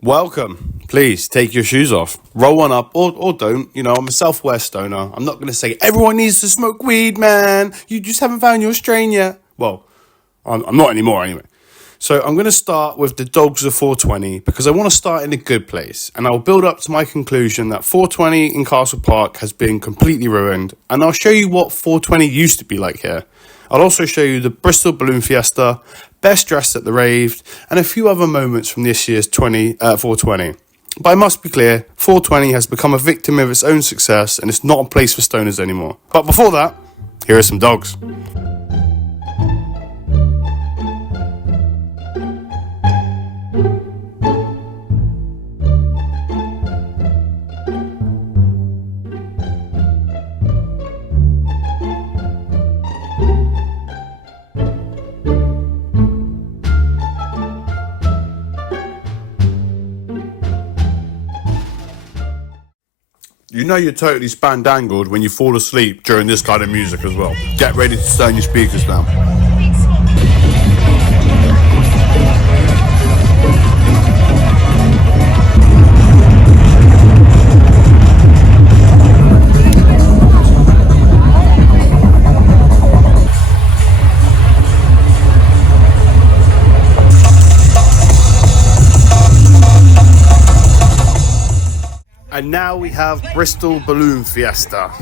Welcome. Please take your shoes off. Roll one up or don't. You know, I'm a self-aware stoner. I'm not going to say everyone needs to smoke weed, man. You just haven't found your strain yet. Well, I'm not anymore anyway. So I'm going to start with the dogs of 420 because I want to start in a good place. And I'll build up to my conclusion that 420 in Castle Park has been completely ruined. And I'll show you what 420 used to be like here. I'll also show you the Bristol Balloon Fiesta, best dressed at the rave, and a few other moments from this year's 420. But I must be clear, 420 has become a victim of its own success and it's not a place for stoners anymore. But before that, here are some dogs. You know you're totally spandangled when you fall asleep during this kind of music as well. Get ready to turn your speakers down. And now we have Bristol Balloon Fiesta.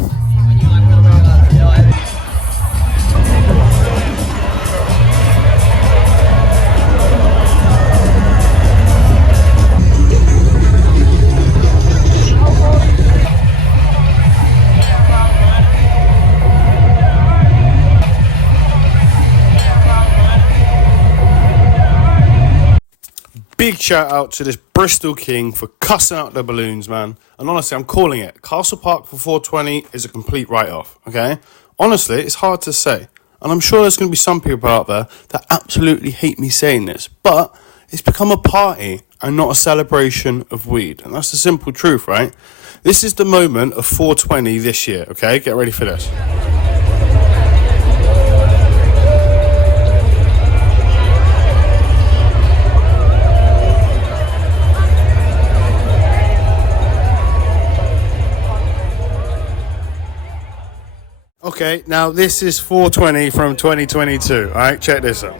Big shout out to this Bristol King for cussing out the balloons, man. And honestly, I'm calling it. Castle Park for 420 is a complete write-off, okay? Honestly, it's hard to say. And I'm sure there's going to be some people out there that absolutely hate me saying this. But it's become a party and not a celebration of weed. And that's the simple truth, right? This is the moment of 420 this year, okay? Get ready for this. Okay, now this is 420 from 2022. All right, check this out.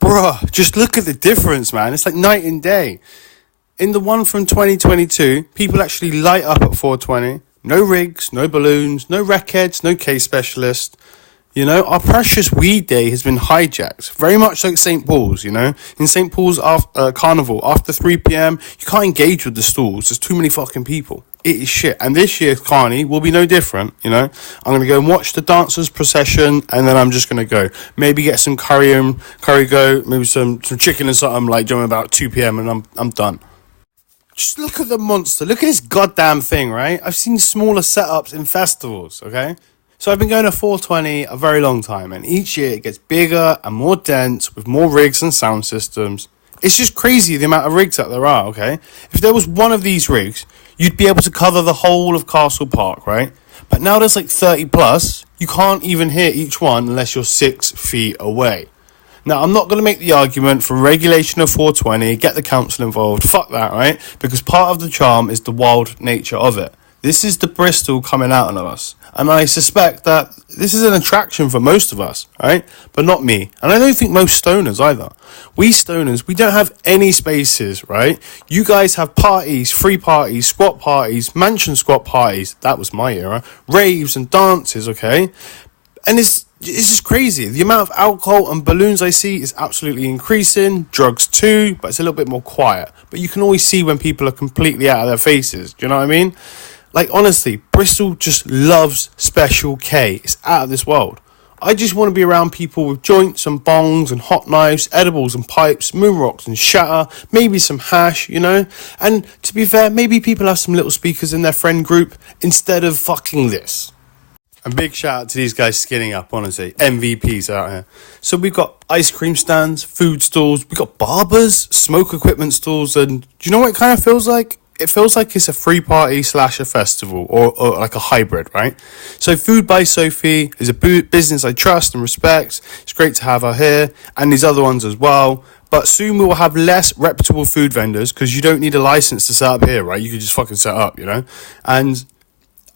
Bruh, just look at the difference, man. It's like night and day. In the one from 2022, people actually light up at 420. No rigs, no balloons, no wreckheads, no case specialist. You know, our precious weed day has been hijacked. Very much like St. Paul's, you know. In St. Paul's Carnival, after 3 p.m, you can't engage with the stalls. There's too many fucking people. It is shit. And this year's Carney will be no different, you know. I'm going to go and watch the dancers procession, and then I'm just going to go. Maybe get some curry goat, maybe some chicken and something, like, during about 2 p.m, and I'm done. Just look at the monster. Look at this goddamn thing, right? I've seen smaller setups in festivals, okay? So I've been going to 420 a very long time, and each year it gets bigger and more dense with more rigs and sound systems. It's just crazy the amount of rigs that there are, okay? If there was one of these rigs, you'd be able to cover the whole of Castle Park, right? But now there's like 30 plus. You can't even hear each one unless you're 6 feet away. Now, I'm not going to make the argument for regulation of 420, get the council involved, fuck that, right? Because part of the charm is the wild nature of it. This is the Bristol coming out of us. And I suspect that this is an attraction for most of us, right? But not me. And I don't think most stoners either. We stoners, we don't have any spaces, right? You guys have parties, free parties, squat parties, mansion squat parties. That was my era. Raves and dances, okay? And it's just crazy. The amount of alcohol and balloons I see is absolutely increasing. Drugs too, but it's a little bit more quiet. But you can always see when people are completely out of their faces. Do you know what I mean? Like, honestly, Bristol just loves Special K. It's out of this world. I just want to be around people with joints and bongs and hot knives, edibles and pipes, moon rocks and shatter, maybe some hash, you know? And to be fair, maybe people have some little speakers in their friend group instead of fucking this. And big shout out to these guys skinning up, honestly. MVPs out here. So we've got ice cream stands, food stalls, we've got barbers, smoke equipment stalls, and do you know what it kind of feels like? It feels like it's a free party slash a festival, or like a hybrid, right? So Food by Sophie is a business I trust and respect. It's great to have her here, and these other ones as well. But soon we will have less reputable food vendors, because you don't need a license to set up here, right? You can just fucking set up, you know? And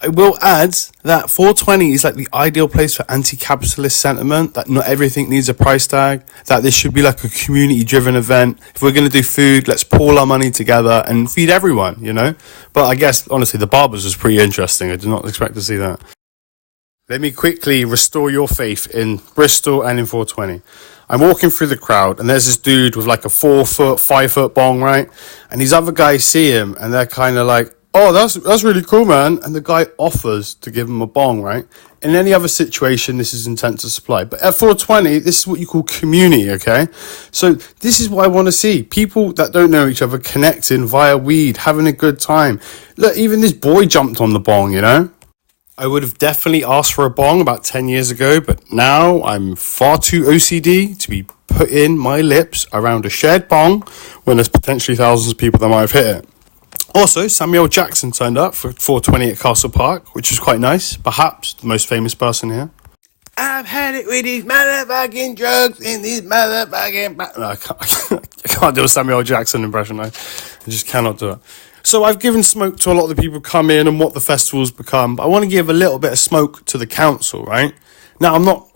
I will add that 420 is like the ideal place for anti-capitalist sentiment, that not everything needs a price tag, that this should be like a community-driven event. If we're going to do food, let's pool our money together and feed everyone, you know? But I guess, honestly, the barbers was pretty interesting. I did not expect to see that. Let me quickly restore your faith in Bristol and in 420. I'm walking through the crowd, and there's this dude with like a 4 foot, 5 foot bong, right? And these other guys see him, and they're kind of like, oh, that's really cool, man. And the guy offers to give him a bong, right? In any other situation, this is intent to supply. But at 420, this is what you call community, okay? So this is what I want to see. People that don't know each other connecting via weed, having a good time. Look, even this boy jumped on the bong, you know? I would have definitely asked for a bong about 10 years ago, but now I'm far too OCD to be putting my lips around a shared bong when there's potentially thousands of people that might have hit it. Also, Samuel Jackson turned up for 420 at Castle Park, which was quite nice. Perhaps the most famous person here. I've had it with these motherfucking drugs in these motherfucking... No, I can't do a Samuel Jackson impression. I just cannot do it. So I've given smoke to a lot of the people come in and what the festival's become. But I want to give a little bit of smoke to the council, right? Now, I'm not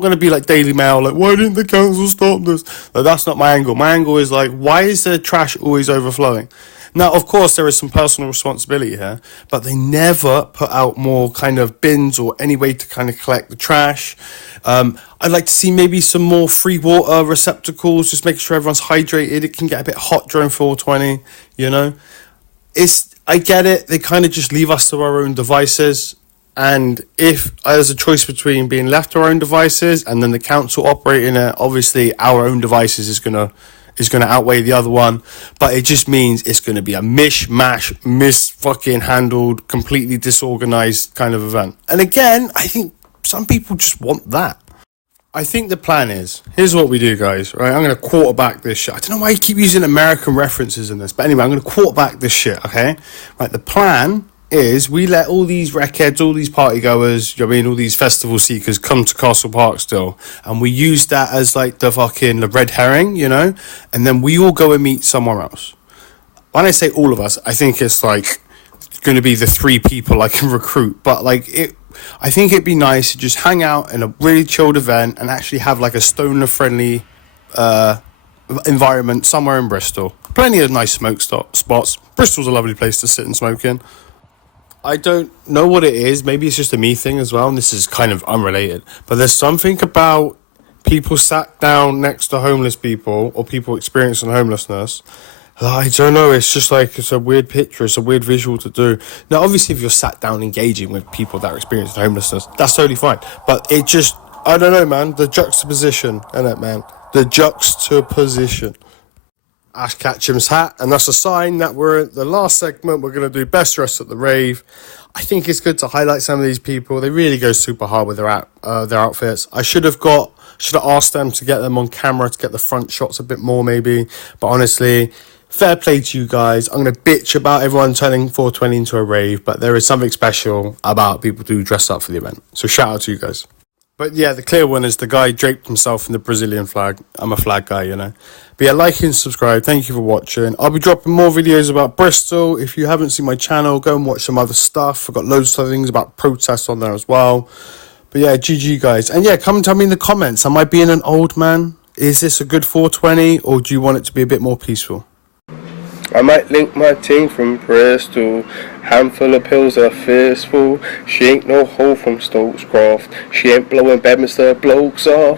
going to be like Daily Mail, like, why didn't the council stop this? Like, that's not my angle. My angle is like, why is the trash always overflowing? Now, of course, there is some personal responsibility here, but they never put out more kind of bins or any way to kind of collect the trash. I'd like to see maybe some more free water receptacles, just making sure everyone's hydrated. It can get a bit hot during 420, you know. I get it. They kind of just leave us to our own devices. And if there's a choice between being left to our own devices and then the council operating it, obviously our own devices is going to outweigh the other one, but it just means it's going to be a mishmash, fucking handled, completely disorganized kind of event. And again, I think some people just want that. I think the plan is, here's what we do, guys, right? I'm going to quarterback this shit. I don't know why you keep using American references in this, but anyway, I'm going to quarterback this shit, okay? Right, the plan is we let all these wreckheads, all these party goers, you know what I mean, all these festival seekers come to Castle Park still, and we use that as like the red herring, you know, and then we all go and meet somewhere else. When I say all of us, I think it's like going to be the 3 people I can recruit, but like I think it'd be nice to just hang out in a really chilled event and actually have like a stoner friendly environment somewhere in Bristol. Plenty of nice smoke spots. Bristol's a lovely place to sit and smoke in. I don't know what it is. Maybe it's just a me thing as well, and this is kind of unrelated. But there's something about people sat down next to homeless people or people experiencing homelessness. I don't know. It's just like, it's a weird picture. It's a weird visual to do. Now, obviously, if you're sat down engaging with people that are experiencing homelessness, that's totally fine. But it just, I don't know, man. The juxtaposition, innit, man? The juxtaposition. Ash Ketchum's hat, and that's a sign that we're at the last segment. We're going to do best dressed at the rave. I think it's good to highlight some of these people. They really go super hard with their outfits. I should have asked them to get them on camera to get the front shots a bit more maybe, but honestly, fair play to you guys. I'm going to bitch about everyone turning 420 into a rave, but there is something special about people who dress up for the event, so shout out to you guys. But yeah, the clear one is the guy draped himself in the Brazilian flag. I'm a flag guy, you know. But yeah, like and subscribe. Thank you for watching. I'll be dropping more videos about Bristol. If you haven't seen my channel, go and watch some other stuff. I've got loads of things about protests on there as well. But yeah, GG guys. And yeah, come and tell me in the comments, am I being an old man? Is this a good 420 or do you want it to be a bit more peaceful? I might link my team from Bristol. Handful of pills are fistful. She ain't no hoe from Stokescroft. She ain't blowing Bedminster blokes off.